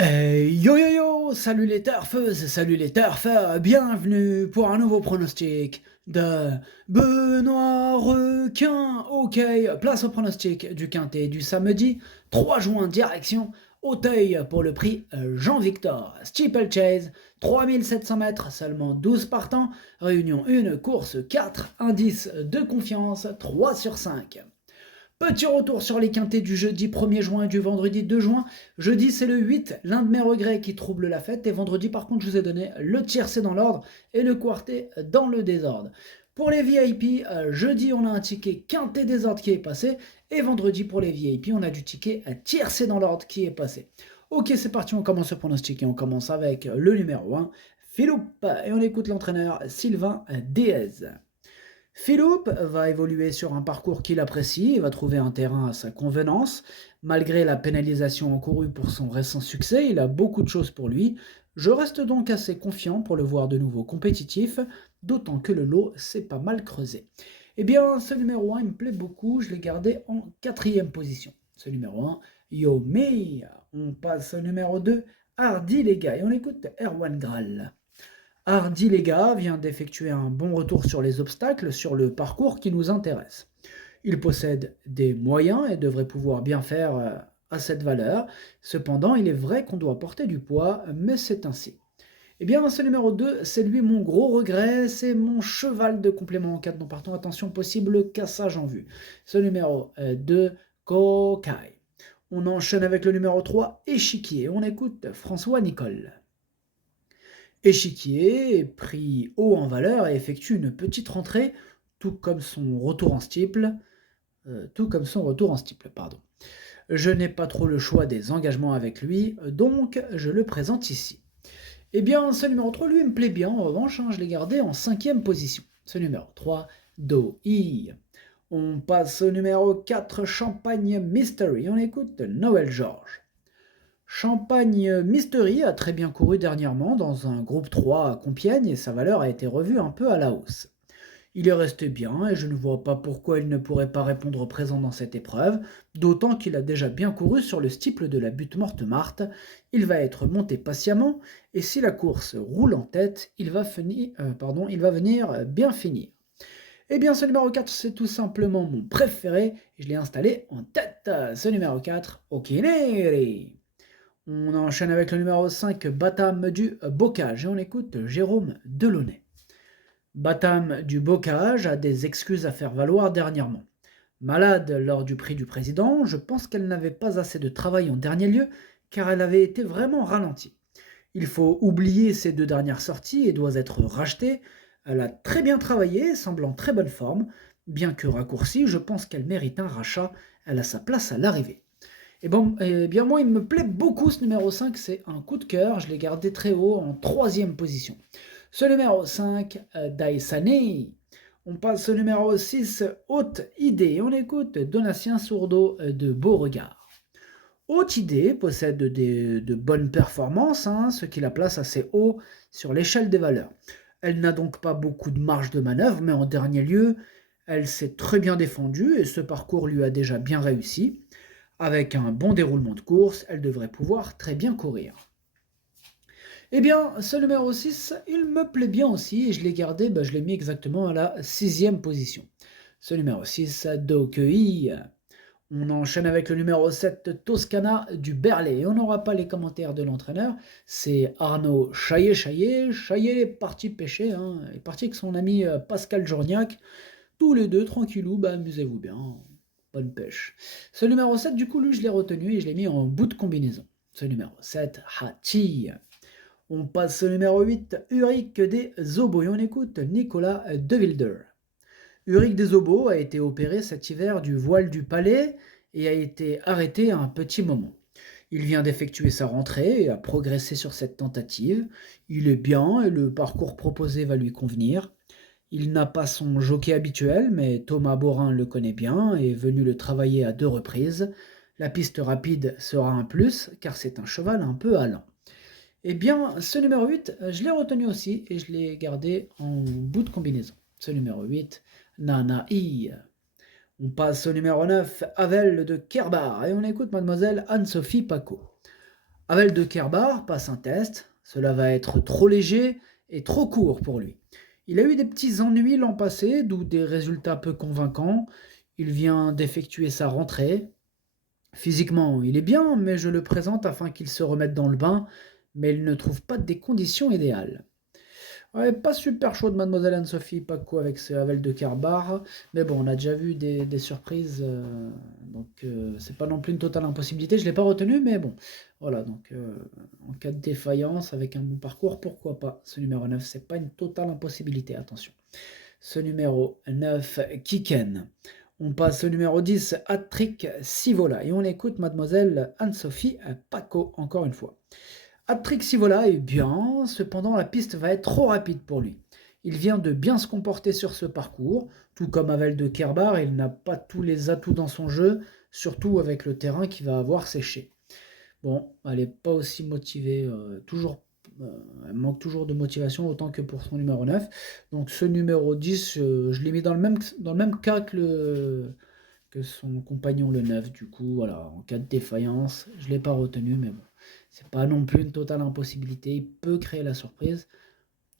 Yo yo yo, salut les turfeuses, salut les turfeurs, bienvenue pour un nouveau pronostic de Benoît Requin. Ok, place au pronostic du quintet du samedi 3 juin, direction Auteuil pour le prix Jean-Victor. Steeplechase, 3700 mètres, seulement 12 partants, réunion 1, course 4, indice de confiance 3 sur 5. Petit retour sur les quintés du jeudi 1er juin et du vendredi 2 juin. Jeudi, c'est le 8, l'un de mes regrets qui trouble la fête. Et vendredi, par contre, je vous ai donné le tiercé dans l'ordre et le quartet dans le désordre. Pour les VIP, jeudi, on a un ticket quintet désordre qui est passé. Et vendredi, pour les VIP, on a du ticket tiercé dans l'ordre qui est passé. Ok, c'est parti, on commence le pronostic et on commence avec le numéro 1, Philippe. Et on écoute l'entraîneur Sylvain Déez. Philippe va évoluer sur un parcours qu'il apprécie et va trouver un terrain à sa convenance. Malgré la pénalisation encourue pour son récent succès, il a beaucoup de choses pour lui. Je reste donc assez confiant pour le voir de nouveau compétitif, d'autant que le lot s'est pas mal creusé. Eh bien, ce numéro 1, il me plaît beaucoup, je l'ai gardé en quatrième position. Ce numéro 1, Yo Me. On passe au numéro 2, Hardy les gars, et on écoute Erwan Graal. Hardy Lega vient d'effectuer un bon retour sur les obstacles sur le parcours qui nous intéresse. Il possède des moyens et devrait pouvoir bien faire à cette valeur. Cependant, il est vrai qu'on doit porter du poids, mais c'est ainsi. Eh bien, ce numéro 2, c'est lui mon gros regret, c'est mon cheval de complément en cas de non-partant. Attention, possible cassage en vue. Ce numéro 2, Kokai. On enchaîne avec le numéro 3, Échiquier. On écoute François Nicole. Échiquier est pris haut en valeur et effectue une petite rentrée, tout comme son retour en steeple. Pardon. Je n'ai pas trop le choix des engagements avec lui, donc je le présente ici. Eh bien, ce numéro 3, lui, me plaît bien, en revanche, je l'ai gardé en cinquième position. Ce numéro 3, Do-I. On passe au numéro 4, Champagne Mystery. On écoute Noël Georges. Champagne Mystery a très bien couru dernièrement dans un groupe 3 à Compiègne et sa valeur a été revue un peu à la hausse. Il est resté bien et je ne vois pas pourquoi il ne pourrait pas répondre présent dans cette épreuve, d'autant qu'il a déjà bien couru sur le stiple de la butte morte Marthe. Il va être monté patiemment et si la course roule en tête, il va venir bien finir. Eh bien, ce numéro 4, c'est tout simplement mon préféré et je l'ai installé en tête. Ce numéro 4, Okineri. On enchaîne avec le numéro 5, Batam du Bocage, et on écoute Jérôme Delaunay. Batam du Bocage a des excuses à faire valoir dernièrement. Malade lors du prix du président, je pense qu'elle n'avait pas assez de travail en dernier lieu, car elle avait été vraiment ralentie. Il faut oublier ces 2 dernières sorties et doit être rachetée. Elle a très bien travaillé, semble en très bonne forme. Bien que raccourcie, je pense qu'elle mérite un rachat. Elle a sa place à l'arrivée. Eh bien moi, il me plaît beaucoup ce numéro 5, c'est un coup de cœur, je l'ai gardé très haut en troisième position. Ce numéro 5, Daisani. On passe au numéro 6, Haute Idée. On écoute Donatien Sourdeau de Beauregard. Haute Idée possède de bonnes performances, ce qui la place assez haut sur l'échelle des valeurs. Elle n'a donc pas beaucoup de marge de manœuvre, mais en dernier lieu, elle s'est très bien défendue et ce parcours lui a déjà bien réussi. Avec un bon déroulement de course, elle devrait pouvoir très bien courir. Eh bien, ce numéro 6, il me plaît bien aussi et je l'ai gardé, je l'ai mis exactement à la sixième position. Ce numéro 6, Dokei. On enchaîne avec le numéro 7, Toscana du Berlay. Et on n'aura pas les commentaires de l'entraîneur. C'est Arnaud Chaillet. Chaillet est parti pêcher. Il est parti avec son ami Pascal Journiac. Tous les deux, tranquillou, amusez-vous bien. Bonne pêche. Ce numéro 7, du coup, lui, je l'ai retenu et je l'ai mis en bout de combinaison. Ce numéro 7, Hachi. On passe au numéro 8, Uric des Obos. Et on écoute Nicolas De Wilder. Uric des Obos a été opéré cet hiver du voile du palais et a été arrêté à un petit moment. Il vient d'effectuer sa rentrée et a progressé sur cette tentative. Il est bien et le parcours proposé va lui convenir. Il n'a pas son jockey habituel, mais Thomas Borin le connaît bien et est venu le travailler à 2 reprises. La piste rapide sera un plus, car c'est un cheval un peu allant. Eh bien, ce numéro 8, je l'ai retenu aussi et je l'ai gardé en bout de combinaison. Ce numéro 8, Nanaï. On passe au numéro 9, Havel de Kerbar, et on écoute mademoiselle Anne-Sophie Paco. Avel de Kerbar passe un test, cela va être trop léger et trop court pour lui. Il a eu des petits ennuis l'an passé, d'où des résultats peu convaincants. Il vient d'effectuer sa rentrée. Physiquement, il est bien, mais je le présente afin qu'il se remette dans le bain, mais il ne trouve pas des conditions idéales. Ouais, pas super chaud de Mademoiselle Anne-Sophie Paco avec ce Havel de Kerbar, mais bon, on a déjà vu des surprises, donc c'est pas non plus une totale impossibilité. Je l'ai pas retenu, mais bon, voilà, donc en cas de défaillance avec un bon parcours, pourquoi pas. Ce numéro 9, c'est pas une totale impossibilité, attention. Ce numéro 9, Kiken. On passe au numéro 10, Hat-Trick Sivola, et on écoute Mademoiselle Anne-Sophie Paco encore une fois. Hat-Trick Sivola est bien, cependant la piste va être trop rapide pour lui. Il vient de bien se comporter sur ce parcours, tout comme Havel de Kerbar, il n'a pas tous les atouts dans son jeu, surtout avec le terrain qui va avoir séché. Bon, elle n'est pas aussi motivée, elle manque toujours de motivation autant que pour son numéro 9. Donc ce numéro 10, je l'ai mis dans le même cas que son compagnon le 9. Du coup, voilà, en cas de défaillance, je ne l'ai pas retenu, mais bon. C'est pas non plus une totale impossibilité. Il peut créer la surprise.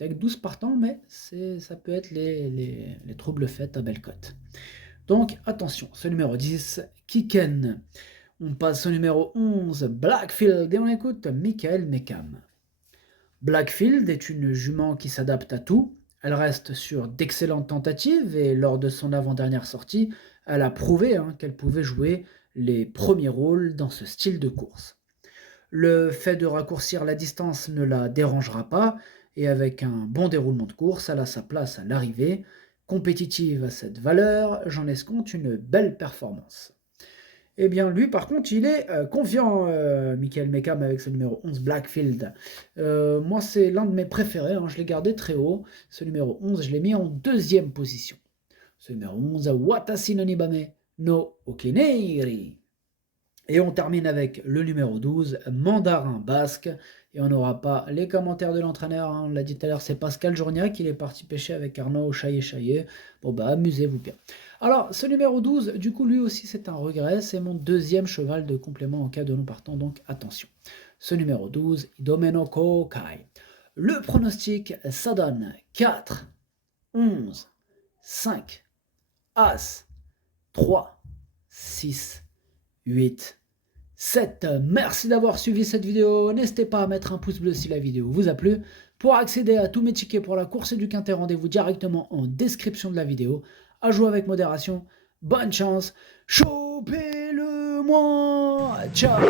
Avec 12 partants, mais ça peut être les troubles faits à belle cote. Donc attention, ce numéro 10, Kiken. On passe au numéro 11, Blackfield, et on écoute Michael Mekam. Blackfield est une jument qui s'adapte à tout. Elle reste sur d'excellentes tentatives et lors de son avant-dernière sortie, elle a prouvé qu'elle pouvait jouer les premiers rôles dans ce style de course. Le fait de raccourcir la distance ne la dérangera pas et avec un bon déroulement de course, elle a sa place à l'arrivée. Compétitive à cette valeur, j'en escompte une belle performance. Eh bien, lui, par contre, il est confiant, Michael Mekam, avec ce numéro 11, Blackfield. Moi, c'est l'un de mes préférés, je l'ai gardé très haut. Ce numéro 11, je l'ai mis en deuxième position. Ce numéro 11, Watashi no Nibame no Okineiri. Et on termine avec le numéro 12, Mandarin Basque. Et on n'aura pas les commentaires de l'entraîneur. On l'a dit tout à l'heure, c'est Pascal Journiac. Il est parti pêcher avec Arnaud Chaillet. Bon, bah, amusez-vous bien. Alors, ce numéro 12, du coup, lui aussi, c'est un regret. C'est mon deuxième cheval de complément en cas de non partant. Donc, attention. Ce numéro 12, Domeno Kokai. Le pronostic, ça donne 4, 11, 5, As, 3, 6, 8, 7. Merci d'avoir suivi cette vidéo. N'hésitez pas à mettre un pouce bleu si la vidéo vous a plu. Pour accéder à tous mes tickets pour la course du Quintet, rendez-vous directement en description de la vidéo. À jouer avec modération. Bonne chance. Chopez-le moi. Ciao.